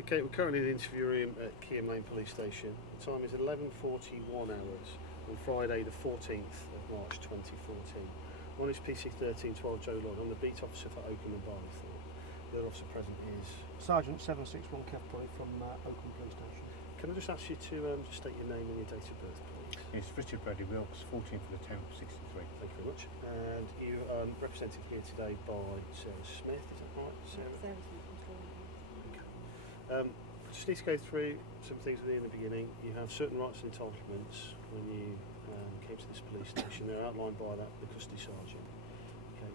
Okay, we're currently in the interview room at Keam Lane Police Station. The time is 11:41 hours on Friday the 14th of March 2014. One is PC1312 Joe Lloyd. I'm the beat officer for Oakham and Barleythorpe. The other officer present is... Sergeant 761 Kev Polly from Oakham Police Station. Can I just ask you to just state your name and your date of birth, please? It's Richard Bradley Wilkes, 14th for the 10th, 63. Thank you very much. And you are represented here today by Sarah Smith, is that right, Sarah? Sarah Smith from Rutland. Okay. I just need to go through some things with you in the beginning. You have certain rights and entitlements when you came to this police station. They're outlined by the custody sergeant. Okay.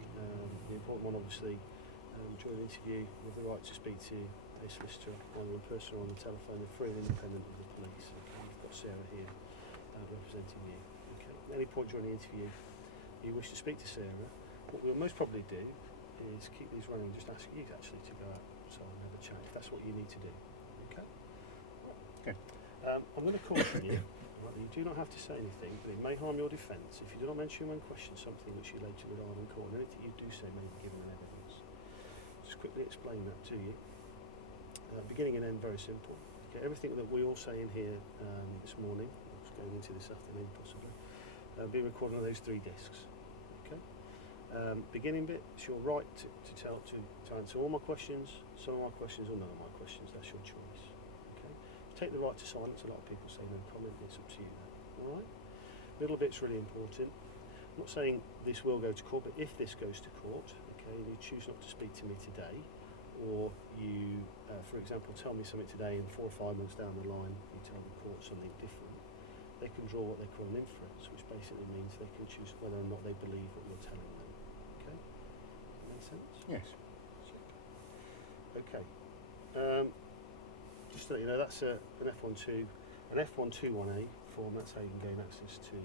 The important one, obviously, during the interview, with the right to speak to a solicitor, either in person or on the telephone. They're free and independent of the police. Okay. You've got Sarah here representing you. Okay. At any point during the interview, you wish to speak to Sarah, what we'll most probably do is keep these running, just ask you actually to go outside and have a chat, if that's what you need to do. Okay? Okay. I'm going to caution you, right, that you do not have to say anything, but it may harm your defence if you do not mention when questioned something which you later rely on in court, and anything you do say may be given in evidence. Just quickly explain that to you. Beginning and end, very simple. Okay, everything that we all say in here this morning, going into this afternoon possibly, be recorded on those 3 discs. Okay. Beginning bit, it's your right to answer all my questions, some of my questions or none of my questions. That's your choice. Okay. Take the right to silence. A lot of people say no comment. It's up to you. All right. Middle bit's really important. I'm not saying this will go to court, but if this goes to court, okay, and you choose not to speak to me today, or you, for example, tell me something today and 4 or 5 months down the line you tell the court something different, they can draw what they call an inference, which basically means they can choose whether or not they believe what you're telling them. Okay? That make sense? Yes. Okay. Just to let you know, that's an F121A form. That's how you can gain access to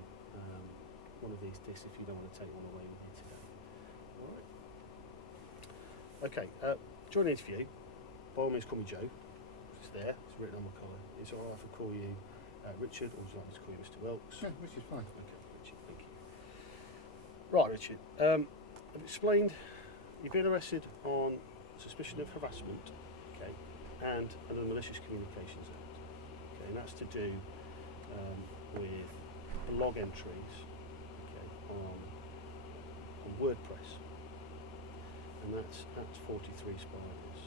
one of these discs if you don't want to take one away with you today. All right. Okay. During the interview, by all means call me Joe. It's there. It's written on my collar. It's all right if I call you Richard, or would you like me to call you Mr. Wilkes? No, Richard's fine. Okay, Richard, thank you. Right, Richard. I've explained you've been arrested on suspicion of harassment, okay, and under the Malicious Communications Act. Okay, and that's to do with blog entries, okay, on WordPress, and that's at 43 Spiders.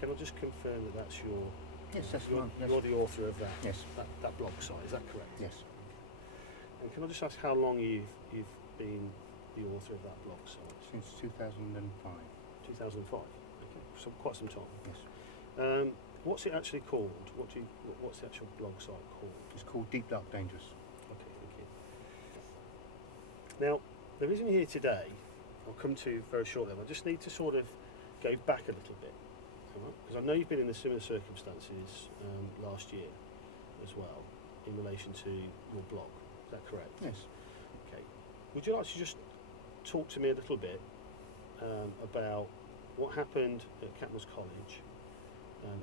Can I just confirm that that's your... Yes, that's you're, fine. Yes. You're the author of that. Yes. That blog site, is that correct? Yes. And can I just ask how long you've been the author of that blog site? Since 2005. 2005. Okay, so quite some time. Yes. What's it actually called? What's the actual blog site called? It's called Deep Dark Dangerous. Okay, thank you. Now, the reason you're here today, I'll come to very shortly. I just need to sort of go back a little bit. Because I know you've been in the similar circumstances last year as well in relation to your blog. Is that correct? Yes. Okay. Would you like to just talk to me a little bit about what happened at Catmos College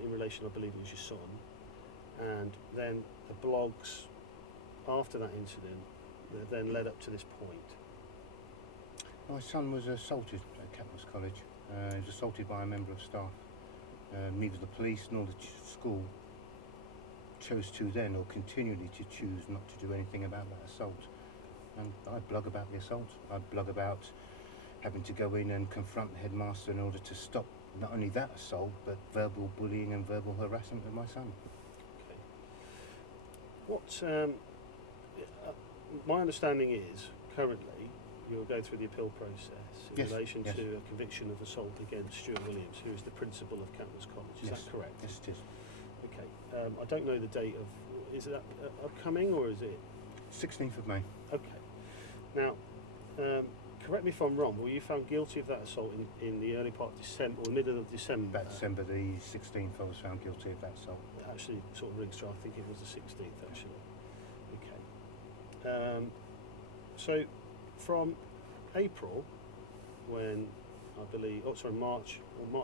in relation, I believe it was your son, and then the blogs after that incident that then led up to this point? My son was assaulted at Catmos College. He was assaulted by a member of staff. Neither the police nor the school chose to then, or continually to choose not to do anything about that assault. And I blog about the assault. I blog about having to go in and confront the headmaster in order to stop not only that assault, but verbal bullying and verbal harassment of my son. Okay. My understanding is, currently, you'll go through the appeal process in relation to a conviction of assault against Stuart Williams, who is the principal of Catmos College. Is that correct? Yes, it is. Okay. I don't know the date of... Is it upcoming, or is it... 16th of May. Okay. Now, correct me if I'm wrong, were you found guilty of that assault in the early part of December, or middle of December? About December the 16th, I was found guilty of that assault. It actually sort of rings true. I think it was the 16th, actually. Okay. So, from April, when I believe, March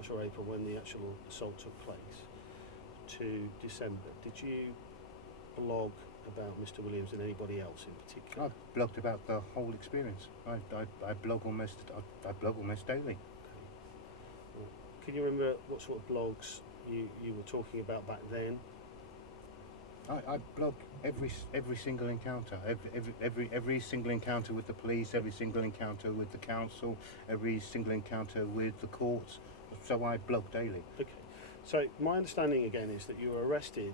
or April, when the actual assault took place, to December, did you blog about Mr. Williams and anybody else in particular? I blogged about the whole experience. I blog almost daily. Okay. Can you remember what sort of blogs you were talking about back then? I blog every single encounter, every single encounter with the police, every single encounter with the council, every single encounter with the courts. So I blog daily. Okay. So my understanding again is that you were arrested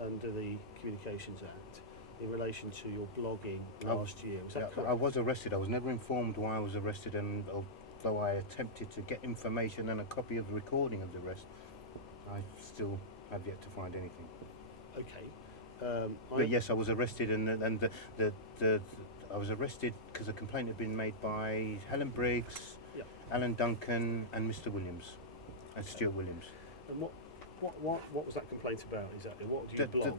under the Communications Act in relation to your blogging last year. Was that correct? I was arrested. I was never informed why I was arrested, and although I attempted to get information and a copy of the recording of the arrest, I still have yet to find anything. Okay. But yes, I was arrested, and I was arrested because a complaint had been made by Helen Briggs, Yep. Alan Duncan, and Mr. Williams, and Stuart Williams. And what was that complaint about exactly? What do you blog?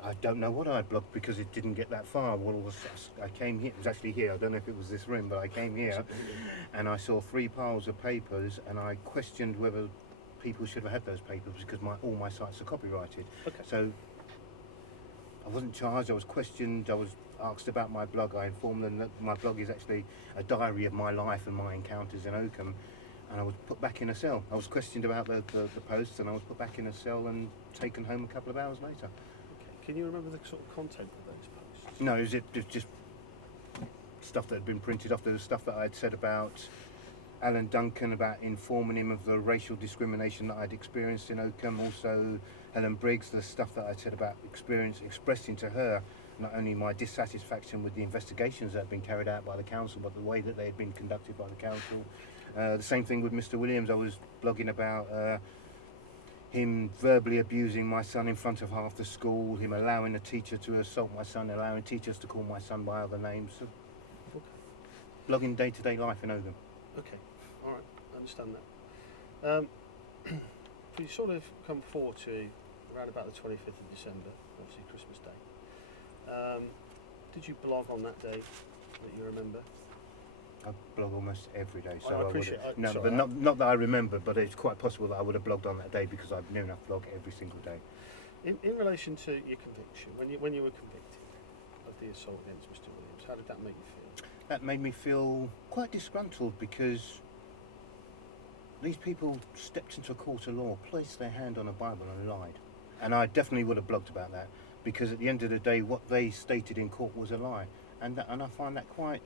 I don't know what I blogged because it didn't get that far. I came here. It was actually here. I don't know if it was this room, but I came here, and I saw 3 piles of papers, and I questioned whether people should have had those papers because all my sites are copyrighted. Okay. So I wasn't charged. I was questioned. I was asked about my blog. I informed them that my blog is actually a diary of my life and my encounters in Oakham, and I was put back in a cell. I was questioned about the posts, and I was put back in a cell and taken home a couple of hours later. Okay. Can you remember the sort of content of those posts? No, it was just stuff that had been printed off. There was stuff that I'd said about Alan Duncan, about informing him of the racial discrimination that I'd experienced in Oakham. Also, Helen Briggs, the stuff that I'd said about expressing to her not only my dissatisfaction with the investigations that had been carried out by the council, but the way that they had been conducted by the council. The same thing with Mr. Williams. I was blogging about him verbally abusing my son in front of half the school, him allowing a teacher to assault my son, allowing teachers to call my son by other names. So, Okay. blogging day-to-day life in Oakham. Okay. All right. I understand that. You sort of come forward to around about the 25th of December, obviously Christmas Day. Did you blog on that day that you remember? I blog almost every day, so I appreciate would it. no, Sorry, but not that I remember, but it's quite possible that I would have blogged on that day because I've near enough blog every single day. In relation to your conviction, when you were convicted of the assault against Mr. Williams, how did that make you feel? That made me feel quite disgruntled because these people stepped into a court of law, placed their hand on a Bible and lied. And I definitely would have blogged about that because at the end of the day, what they stated in court was a lie. And I find that quite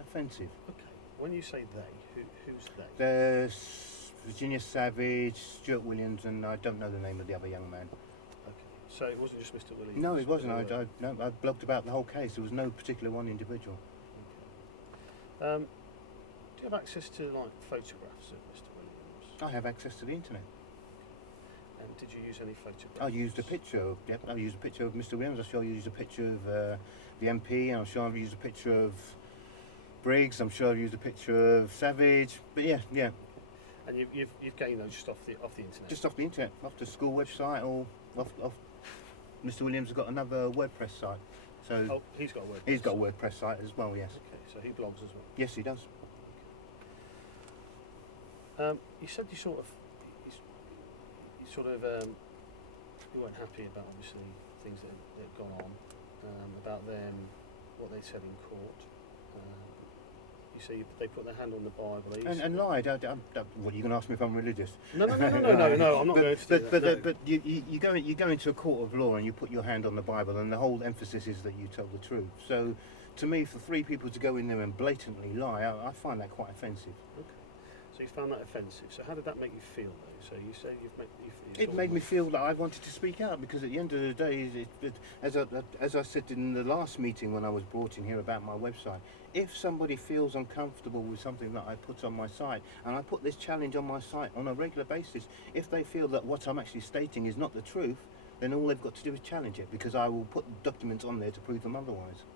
offensive. Okay. When you say they, who's they? There's Virginia Savage, Stuart Williams, and I don't know the name of the other young man. Okay. So it wasn't just Mr. Williams? No, it wasn't. I blogged about the whole case. There was no particular one individual. Okay. Do you have access to like photographs of Mr. Williams? I have access to the internet. And did you use any photographs? I used a picture. I used a picture of Mr. Williams. I'm sure I used a picture of the MP. I'm sure I've used a picture of Briggs. I'm sure I've used a picture of Savage. But yeah. And you've gained those just off the internet? Just off the internet, off the school website, or off. Mr. Williams has got another WordPress site. So he's got a WordPress. He's got a WordPress site as well. Yes. Okay, so he blogs as well. Yes, he does. You said you weren't happy about obviously things that had gone on, about them, what they said in court. You say they put their hand on the Bible. And lied. What, are you going to ask me if I'm religious? No, I'm not going to do that. But you go into a court of law and you put your hand on the Bible, and the whole emphasis is that you tell the truth. So, to me, for 3 people to go in there and blatantly lie, I find that quite offensive. Okay. So you found that offensive. So how did that make you feel, though? So you say it made me feel that I wanted to speak out because at the end of the day, as I said in the last meeting when I was brought in here about my website, if somebody feels uncomfortable with something that I put on my site, and I put this challenge on my site on a regular basis, if they feel that what I'm actually stating is not the truth, then all they've got to do is challenge it, because I will put documents on there to prove them otherwise.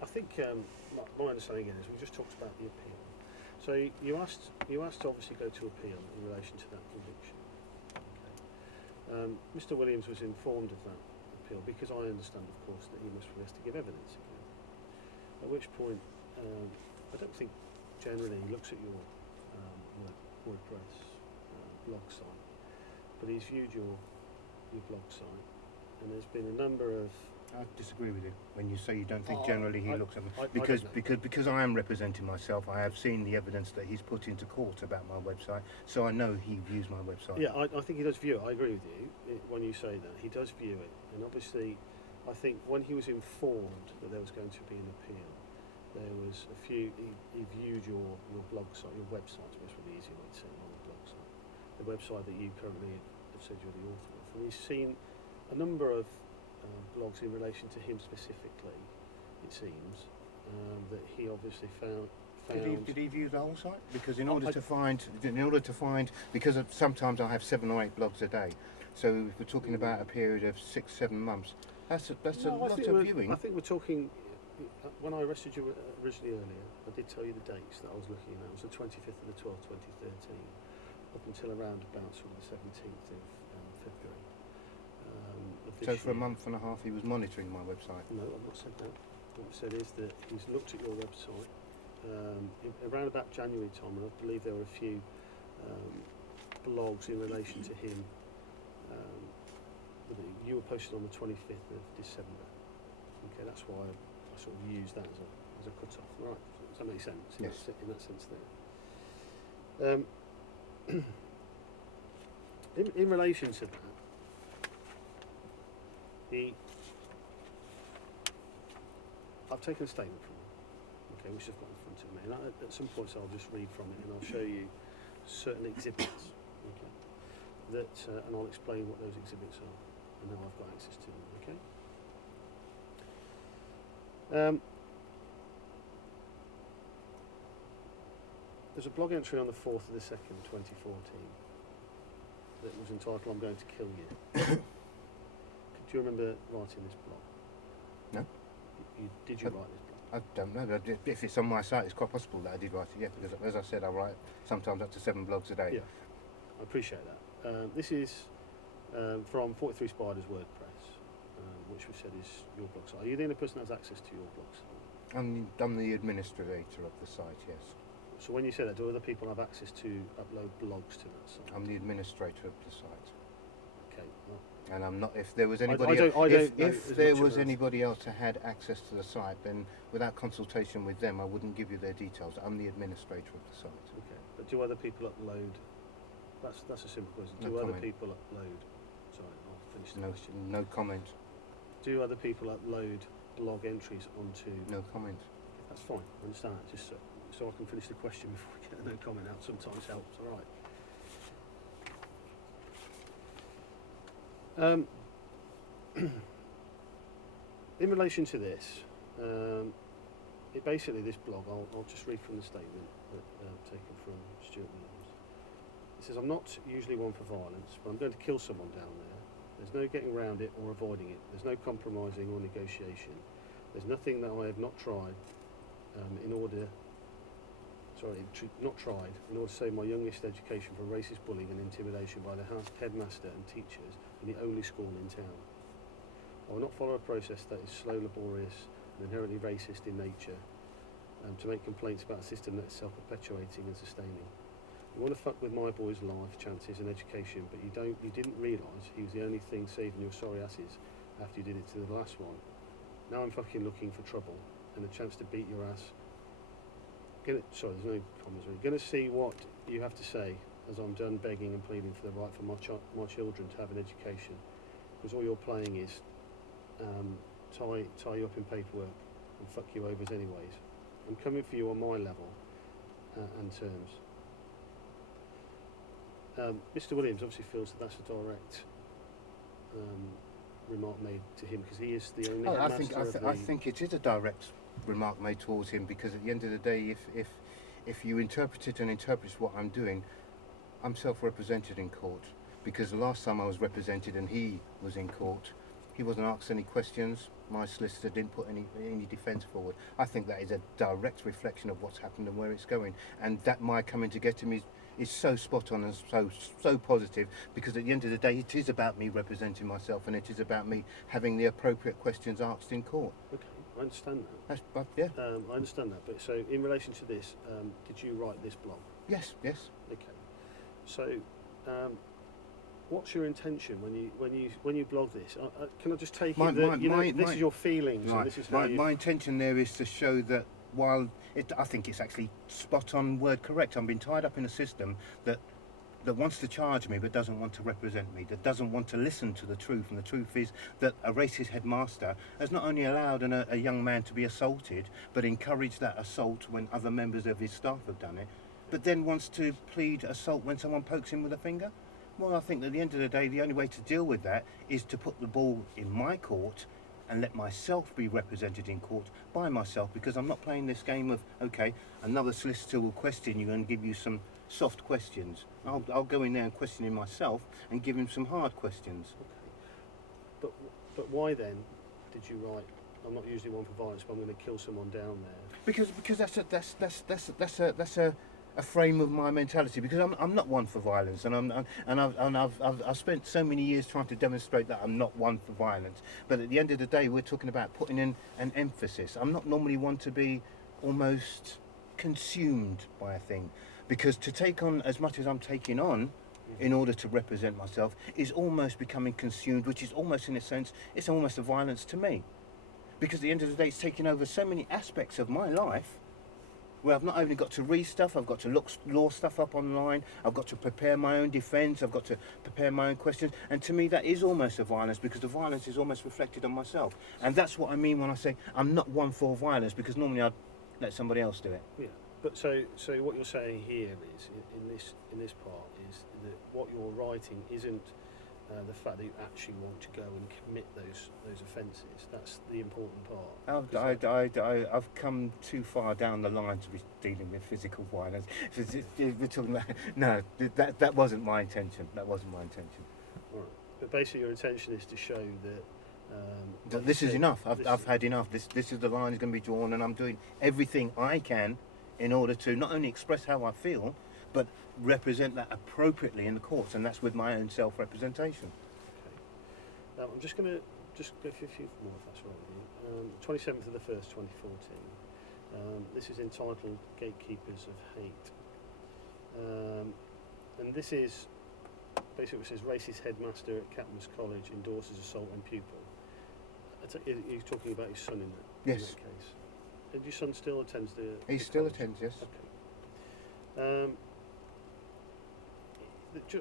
I think my understanding is we just talked about the appeal. So you asked to obviously go to appeal in relation to that conviction. Okay. Mr. Williams was informed of that appeal because I understand, of course, that he has to give evidence again. At which point, I don't think generally he looks at your WordPress blog site, but he's viewed your blog site, and there's been a number of I disagree with you when you say you don't think Oh, generally he I- looks at me. I don't Because I am representing myself, I have seen the evidence that he's put into court about my website, so I know he views my website. Yeah, I think he does view it. I agree with you when you say that. He does view it. And obviously, I think when he was informed that there was going to be an appeal, there was a few, he viewed your blog site, your website, which would be the easier way to say it, not the blog site, the website that you currently have said you're the author of. And he's seen a number of blogs in relation to him specifically, it seems, that he obviously found. Did he view the whole site? Because in order to find, because sometimes I have 7 or 8 blogs a day, so if we're talking about a period of 6-7 months, that's a lot of viewing. I think we're talking. When I arrested you originally earlier, I did tell you the dates that I was looking at. It was the 25th of the 12th, 2013, up until around about sort of the 17th of February. Of this So for a year. month and a half he was monitoring my website. No, I've not said that. What I've said is that he's looked at your website around about January time, and I believe there were a few blogs in relation to him. You were posted on the 25th of December. Okay, that's why I sort of use that as a cut-off. Right, does that make sense? Yes. In that sense there. In relation to that, I've taken a statement from him, okay, which I've got in front of me, and at some points I'll just read from it and I'll show you certain exhibits, okay, and I'll explain what those exhibits are and how I've got access to them, okay? There's a blog entry on the 4th of the 2nd, 2014 that was entitled "I'm Going to Kill You." Do you remember writing this blog? No. Did you write this blog? I don't know. If it's on my site, it's quite possible that I did write it, yeah, because as I said, I write sometimes up to 7 blogs a day. Yeah, I appreciate that. This is from 43 Spiders WordPress, which we said is your blog site. Are you the only person that has access to your blog site? I'm the administrator of the site, yes. So when you say that, do other people have access to upload blogs to that site? I'm the administrator of the site. Okay. Well, And I'm not. If there was I anybody, don't know if as there much was about- anybody else who had access to the site, then without consultation with them, I wouldn't give you their details. I'm the administrator of the site. okay. But do other people upload? That's a simple question. No Do other comment. people upload? Sorry, I'll finish the No, question. no comment. Do other people upload blog entries onto? No comment. That's fine. I understand that. Just so I can finish the question before I get a no comment out. Sometimes helps. All right. In relation to this, basically this blog, I'll just read from the statement that taken from Stuart Williams. It says, "I'm not usually one for violence, but I'm going to kill someone down there. There's no getting around it or avoiding it. There's no compromising or negotiation. There's nothing that I have not tried in order to save my youngest education from racist bullying and intimidation by the headmaster and teachers in the only school in town. I will not follow a process that is slow, laborious and inherently racist in nature to make complaints about a system that is self-perpetuating and sustaining. You want to fuck with my boy's life, chances and education, but you didn't realise he was the only thing saving your sorry asses after you did it to the last one. Now I'm fucking looking for trouble and a chance to beat your ass. Sorry, there's no commas really. Gonna see what you have to say as I'm done begging and pleading for the right for my children to have an education, because all you're playing is tie you up in paperwork and fuck you over anyways. I'm coming for you on my level and terms." Mr. Williams obviously feels that that's a direct remark made to him, because he is the only headmaster I think it is a direct remark made towards him, because at the end of the day, if you interpret it and interpret what I'm doing, I'm self-represented in court, because the last time I was represented and he was in court, he wasn't asked any questions. My solicitor didn't put any defence forward. I think that is a direct reflection of what's happened and where it's going, and that my coming to get him is so spot on and so positive, because at the end of the day it is about me representing myself, and it is about me having the appropriate questions asked in court. Okay, I understand that. Yeah. I understand that, but so in relation to this, did you write this blog? Yes. Okay. So, what's your intention when you blog this? Can I just take My- it that my- you know, my- this my- is your feelings, Right. and this is how My intention there is to show that while I think it's actually spot on word correct. I'm being tied up in a system that wants to charge me but doesn't want to represent me, that doesn't want to listen to the truth. And the truth is that a racist headmaster has not only allowed a young man to be assaulted, but encouraged that assault when other members of his staff have done it, but then wants to plead assault when someone pokes him with a finger. Well, I think at the end of the day, the only way to deal with that is to put the ball in my court and let myself be represented in court by myself, because I'm not playing this game of, okay, another solicitor will question you and give you some soft questions. I'll go in there and question him myself and give him some hard questions. Okay. But why then did you write, I'm not usually one for violence, but I'm going to kill someone down there? Because that's a frame of my mentality. Because I'm not one for violence, and I've spent so many years trying to demonstrate that I'm not one for violence. But at the end of the day, we're talking about putting in an emphasis. I'm not normally one to be almost consumed by a thing, because to take on as much as I'm taking on in order to represent myself is almost becoming consumed, which is almost, in a sense, it's almost a violence to me. Because at the end of the day, it's taking over so many aspects of my life, where I've not only got to read stuff, I've got to look law stuff up online, I've got to prepare my own defence, I've got to prepare my own questions, and to me that is almost a violence, because the violence is almost reflected on myself. And that's what I mean when I say I'm not one for violence, because normally I'd let somebody else do it. Yeah. But so what you're saying here is in this part is that what you're writing isn't the fact that you actually want to go and commit those offences. That's the important part. I've come too far down the line to be dealing with physical violence. We're talking about, no, that wasn't my intention. That wasn't my intention. All right. But basically your intention is to show that This is enough. I've had enough. This is the line is going to be drawn, and I'm doing everything I can in order to not only express how I feel, but represent that appropriately in the courts, and that's with my own self-representation. Okay. I'm just going to go through a few more, if that's right with you. 27th of the 1st, 2014. This is entitled Gatekeepers of Hate. And this is basically, it says racist headmaster at Catmus College endorses assault on pupil. He's talking about his son in that Yes. case. And your son still attends the He still attends, yes. Okay.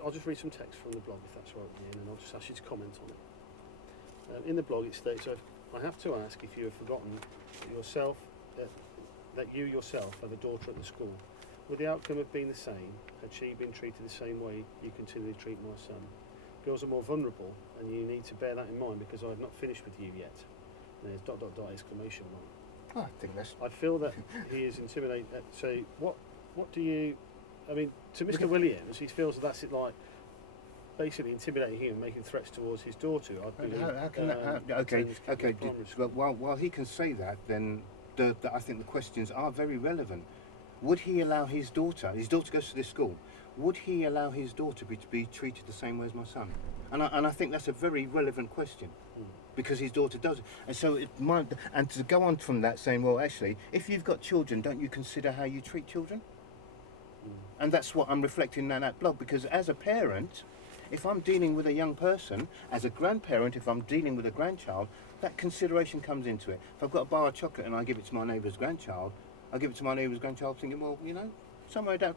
I'll just read some text from the blog, if that's right with you, and I'll just ask you to comment on it. In the blog it states, I have to ask if you have forgotten that you yourself have a daughter at the school. Would the outcome have been the same had she been treated the same way you continually treat my son? Girls are more vulnerable, and you need to bear that in mind, because I have not finished with you yet. And there's ... exclamation mark. Oh, I think that's... I feel that he is intimidating. So what do you... I mean, to Mr. Williams, he feels that that's it, like basically intimidating him and making threats towards his daughter. How can that... Okay. Well, while he can say that, then I think the questions are very relevant. Would he allow his daughter goes to this school, would he allow his daughter to be treated the same way as my son? And I think that's a very relevant question. Because his daughter does it. And so and to go on from that, saying, well, actually, if you've got children, don't you consider how you treat children? And that's what I'm reflecting in that blog, because as a parent, if I'm dealing with a young person, as a grandparent, if I'm dealing with a grandchild, that consideration comes into it. If I've got a bar of chocolate and I give it to my neighbour's grandchild, I give it to my neighbour's grandchild thinking, well, somewhere down,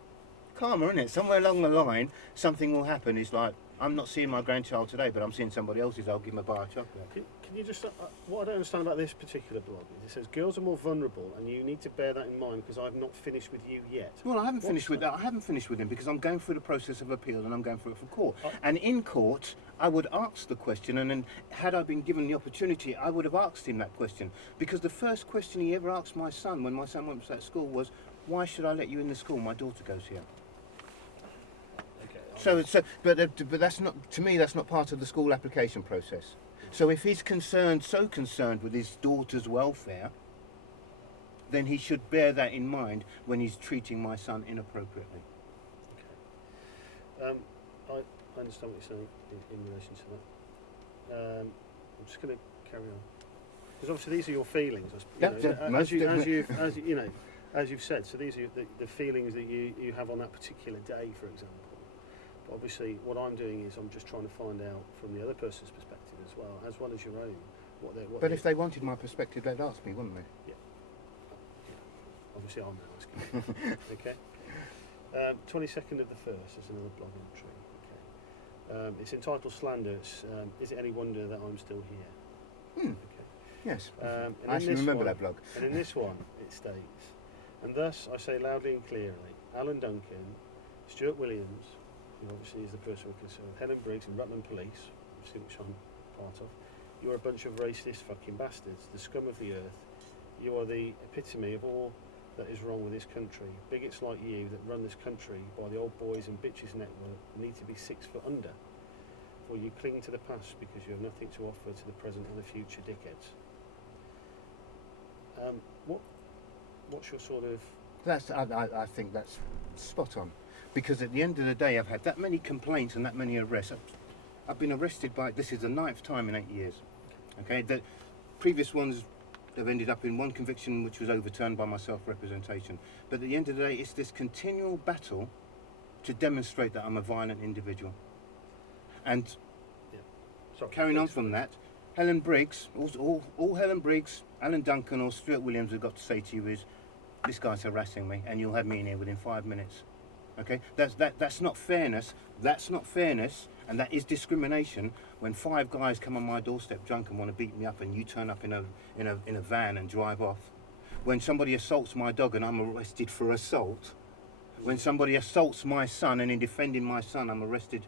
karma, isn't it? Somewhere along the line, something will happen. It's like, I'm not seeing my grandchild today, but I'm seeing somebody else's, I'll give him a bar of chocolate. Can you just... what I don't understand about this particular blog is it says girls are more vulnerable, and you need to bear that in mind, because I've not finished with you yet. Well, I haven't finished with that. I haven't finished with him, because I'm going through the process of appeal, and I'm going through it for court. And in court, I would ask the question, and then had I been given the opportunity, I would have asked him that question. Because the first question he ever asked my son when my son went to that school was, why should I let you in the school? My daughter goes here. But that's not, to me, that's not part of the school application process. So if he's so concerned with his daughter's welfare, then he should bear that in mind when he's treating my son inappropriately. Okay. I understand what you're saying in relation to that. I'm just going to carry on, because obviously these are your feelings. As you've said. So these are the feelings that you have on that particular day, for example. But obviously, what I'm doing is I'm just trying to find out from the other person's perspective as well as your own, what they. But if they wanted my perspective, they'd ask me, wouldn't they? Yeah. Obviously, I'm now asking. Okay. 22nd of the 1st is another blog entry. Okay. It's entitled Slander. Is it any wonder that I'm still here? Hmm. Okay. Yes. And I actually remember one, that blog. And in this one, it states, and thus I say loudly and clearly, Alan Duncan, Stuart Williams, who obviously is the person we're concerned with, Helen Briggs and Rutland Police, obviously which I'm part of, you're a bunch of racist fucking bastards, the scum of the earth. You are the epitome of all that is wrong with this country. Bigots like you that run this country by the old boys and bitches network need to be 6 foot under. For you cling to the past because you have nothing to offer to the present and the future, dickheads. What's your sort of... I think that's spot on. Because at the end of the day, I've had that many complaints and that many arrests. I've been arrested by... This is the 9th time in 8 years. Okay, the previous ones have ended up in one conviction which was overturned by my self-representation. But at the end of the day, it's this continual battle to demonstrate that I'm a violent individual. And carrying on from that, Helen Briggs, all Helen Briggs, Alan Duncan or Stuart Williams have got to say to you is, this guy's harassing me and you'll have me in here within 5 minutes. Okay, that's not fairness. That's not fairness, and that is discrimination. When 5 guys come on my doorstep drunk and want to beat me up, and you turn up in a van and drive off. When somebody assaults my dog and I'm arrested for assault. When somebody assaults my son and in defending my son, I'm arrested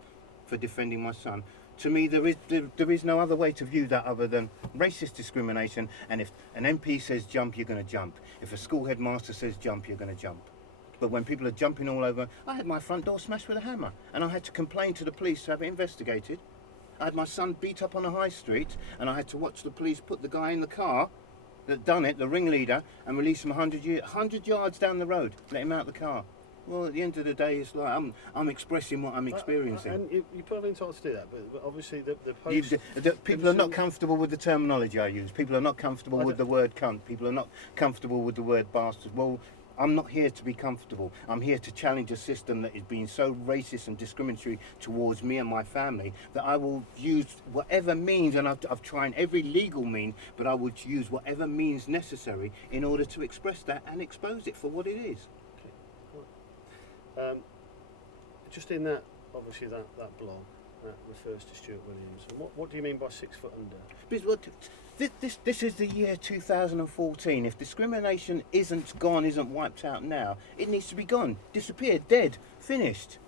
for defending my son. To me, there is no other way to view that other than racist discrimination. And if an MP says jump, you're going to jump. If a school headmaster says jump, you're going to jump. But when people are jumping all over, I had my front door smashed with a hammer and I had to complain to the police to have it investigated. I had my son beat up on a high street and I had to watch the police put the guy in the car that done it, the ringleader, and release him 100 yards down the road, let him out the car. Well, at the end of the day, it's like I'm expressing what I'm experiencing. And you're probably entitled to do that, but obviously the post... People are not comfortable with the terminology I use. People are not comfortable with the word cunt. People are not comfortable with the word bastard. Well, I'm not here to be comfortable. I'm here to challenge a system that is being so racist and discriminatory towards me and my family that I will use whatever means, and I've tried every legal mean, but I would use whatever means necessary in order to express that and expose it for what it is. Just in that, obviously that blog that refers to Stuart Williams. And what do you mean by 6 foot under? Because this is the year 2014. If discrimination isn't gone, isn't wiped out now, it needs to be gone, disappeared, dead, finished.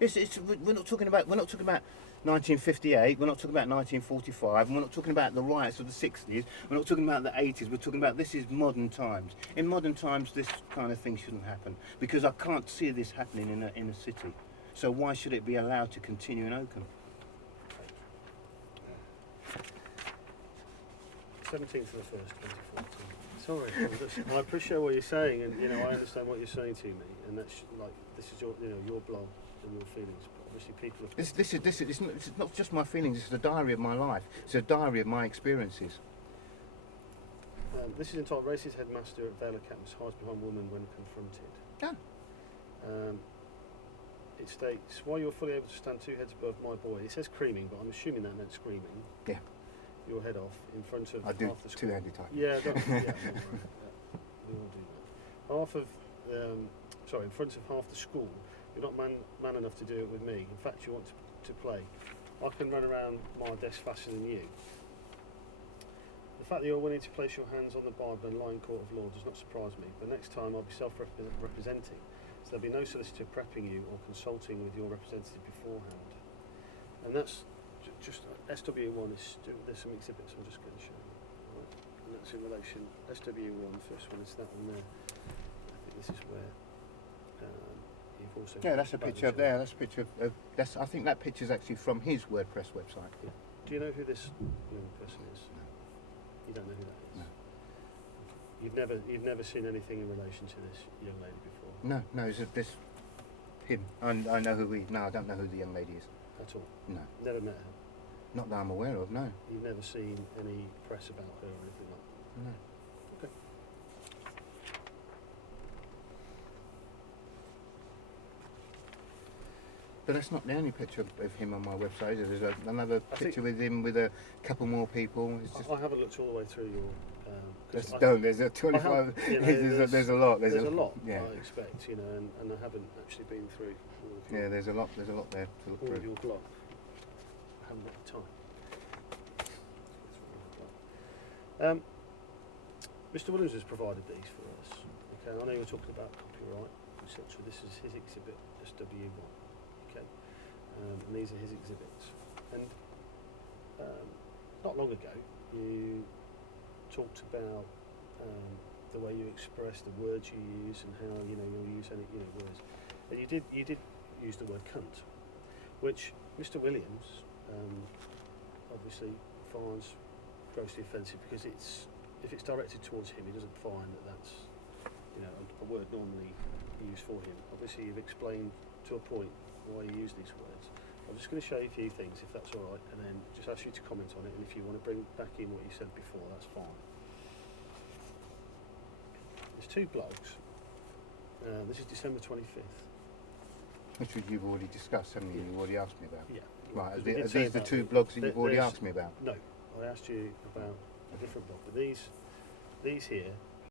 We're not talking about 1958. We're not talking about 1945. We're not talking about the riots of the 60s. We're not talking about the 80s. We're talking about this is modern times. In modern times, this kind of thing shouldn't happen because I can't see this happening in a city. So why should it be allowed to continue in Oakham? 17th of the 1st, 2014. Sorry, I appreciate what you're saying, and I understand what you're saying to me, and that's like this is your blog and your feelings. But obviously, people. It's not just my feelings. It's a diary of my life. It's a diary of my experiences. This is entitled "Racist Headmaster at Vale Campus hides behind woman when confronted." Yeah. It states, "While you're fully able to stand 2 heads above my boy," it says creaming, but I'm assuming that meant screaming. Yeah. Your head off in front of I do half the school. two-handed type. Yeah, don't worry. We all do that. In front of half the school. You're not man enough to do it with me. In fact, you want to play. I can run around my desk faster than you. The fact that you're willing to place your hands on the Bible and lie in court of law does not surprise me. But next time I'll be self-representing, so there'll be no solicitor prepping you or consulting with your representative beforehand. And that's just SW1 is there's some exhibits I'm just going to show you. Right. And that's in relation SW1. First one is that one there. I think this is where you've also. Yeah, that's a picture up there. That's a picture of. I think that picture's actually from his WordPress website. Yeah. Do you know who this young person is? No. You don't know who that is? No. You've never seen anything in relation to this young lady before? No, it's this him. I know who he. No, I don't know who the young lady is. At all? No. Never met her? Not that I'm aware of. No. You've never seen any press about her or anything like that? No. Okay. But that's not the only picture of him on my website. Is there? There's another I think- picture with him with a couple more people. It's just, I haven't looked all the way through your. 'Cause there's a 25. you know, there's a lot. There's a lot. Yeah. I expect, you know, and I haven't actually been through all of your, Yeah, there's a lot there to look all of through. your blog. I haven't got the time. Mr. Williams has provided these for us. Okay, I know you're talking about copyright, etc. This is his exhibit, SW1. Okay, and these are his exhibits. And not long ago, you talked about the way you express the words you use and how you'll use any words. And you did use the word cunt, which Mr. Williams obviously finds grossly offensive because if it's directed towards him, he doesn't find that's a word normally used for him. Obviously, you've explained to a point why you use these words. I'm just going to show you a few things, if that's all right, and then just ask you to comment on it. And if you want to bring back in what you said before, that's fine. There's two blogs. This is December 25th. Which you've already discussed, haven't you? You've already asked me about. Yeah. Right. We Are did say these the about two it. blogs that you've already There's- asked me about? No, I asked you about a different blog, but these here